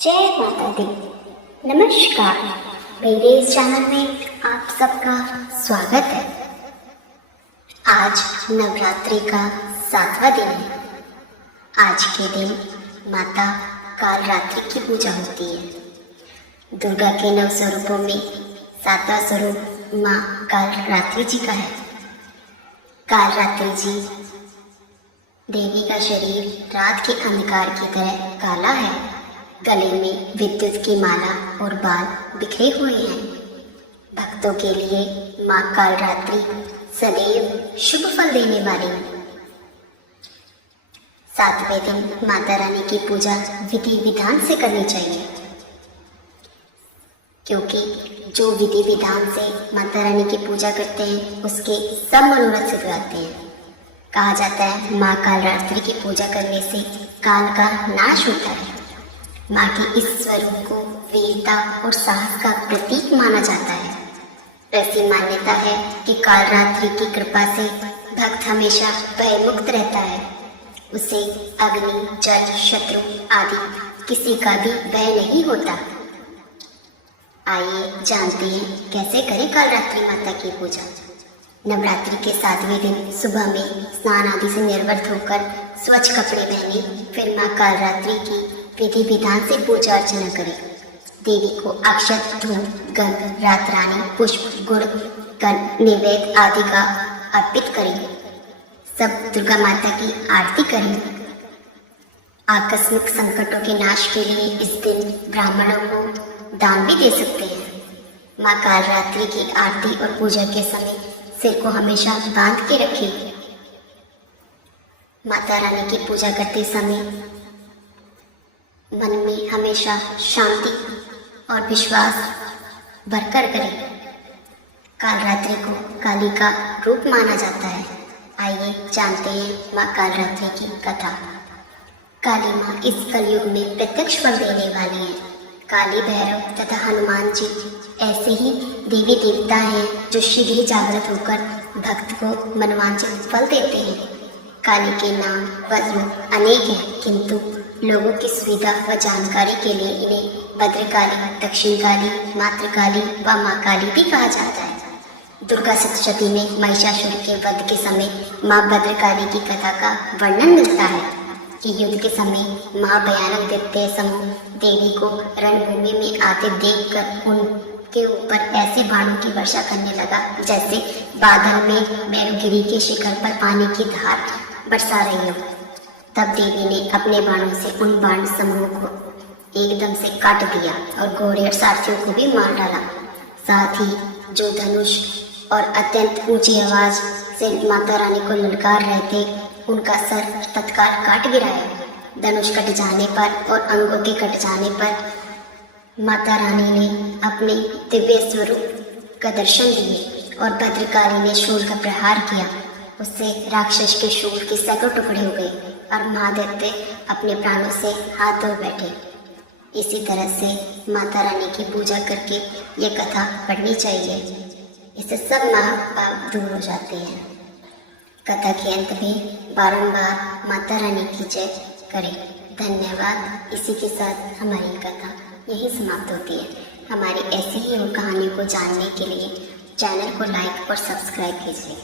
जय माता दी। नमस्कार, मेरे इस चैनल में आप सबका स्वागत है। आज नवरात्रि का 7वां दिन है। आज के दिन माता कालरात्रि की पूजा होती है। दुर्गा के 9 स्वरूपों में 7वां स्वरूप माँ कालरात्रि जी का है। कालरात्रि जी देवी का शरीर रात के अंधकार की तरह काला है। गले में विद्युत की माला और बाल बिखरे हुए हैं। भक्तों के लिए माँ कालरात्रि सदैव शुभ फल देने वाली है। 7वें दिन माता रानी की पूजा विधि विधान से करनी चाहिए, क्योंकि जो विधि विधान से माता रानी की पूजा करते हैं उसके सब मनोरथ सिद्ध होते हैं। कहा जाता है माँ कालरात्रि की पूजा करने से काल का नाश होता है। माँ के इस स्वरूप को वीरता और साहस का प्रतीक माना जाता है। ऐसी मान्यता है कि कालरात्रि की कृपा से भक्त हमेशा भयमुक्त रहता है। उसे अग्नि, जल, शत्रु आदि किसी का भी भय नहीं होता। आइए जानते हैं कैसे करें कालरात्रि माता की पूजा। नवरात्रि के 7वें दिन सुबह में स्नान आदि से निर्वृत्त होकर स्वच्छ कपड़े पहने, फिर माँ कालरात्रि की विधि विधान से पूजा अर्चना करें। देवी को अक्षत, धूप, गंध, रात रानी, पुष्प, गुड़, नैवेद्य आदि का अर्पित करें। सब दुर्गा माता की आरती करें। आकस्मिक संकटों के नाश के लिए इस दिन ब्राह्मणों को दान भी दे सकते हैं। माँ कालरात्रि की आरती और पूजा के समय सिर को हमेशा बांध के रखें। माता रानी की पूजा करते समय मन में हमेशा शांति और विश्वास बरकरार करें। कालरात्रि को काली का रूप माना जाता है। आइए जानते हैं माँ कालरात्रि की कथा। काली माँ इस कलयुग में प्रत्यक्ष फल देने वाली है। काली भैरव तथा हनुमान जी ऐसे ही देवी देवता हैं जो शीघ्र ही जागृत होकर भक्त को मनवांछित फल देते हैं। काली के नाम व अनेक हैं, किंतु लोगों की सुविधा व जानकारी के लिए इन्हें भद्रकाली, दक्षिणकाली, मातृकाली व माँ काली भी कहा जाता है। दुर्गा सप्तशती में महिषासुर के वध के समय माँ भद्रकाली की कथा का वर्णन मिलता है कि युद्ध के समय महाभयानक दैत्य समूह देवी को रणभूमि में आते देखकर उनके ऊपर ऐसे बाणों की वर्षा करने लगा जैसे बादल में मैरुगिरी के शिखर पर पानी की धार बरसा रही हो। तब देवी ने अपने बाणों से उन बाण समूह को एकदम से काट दिया और घोड़े और सारथियों को भी मार डाला। साथ ही जो धनुष और अत्यंत ऊंची आवाज से माता रानी को ललकार रहे थे उनका सर तत्काल काट गिराया। धनुष कट जाने पर और अंगों के कट जाने पर माता रानी ने अपने दिव्य स्वरूप का दर्शन दिए और भद्रकाली ने शूल का प्रहार किया। उससे राक्षस के शूल के सैकड़ों टुकड़े हो गए और महादैत्य अपने प्राणों से हाथ धो बैठे। इसी तरह से माता रानी की पूजा करके ये कथा पढ़नी चाहिए। इससे सब महापाप दूर हो जाते हैं। कथा के अंत में बारंबार माता रानी की जय करें। धन्यवाद। इसी के साथ हमारी कथा यही समाप्त होती है। हमारी ऐसी ही और कहानियों को जानने के लिए चैनल को लाइक और सब्सक्राइब कीजिए।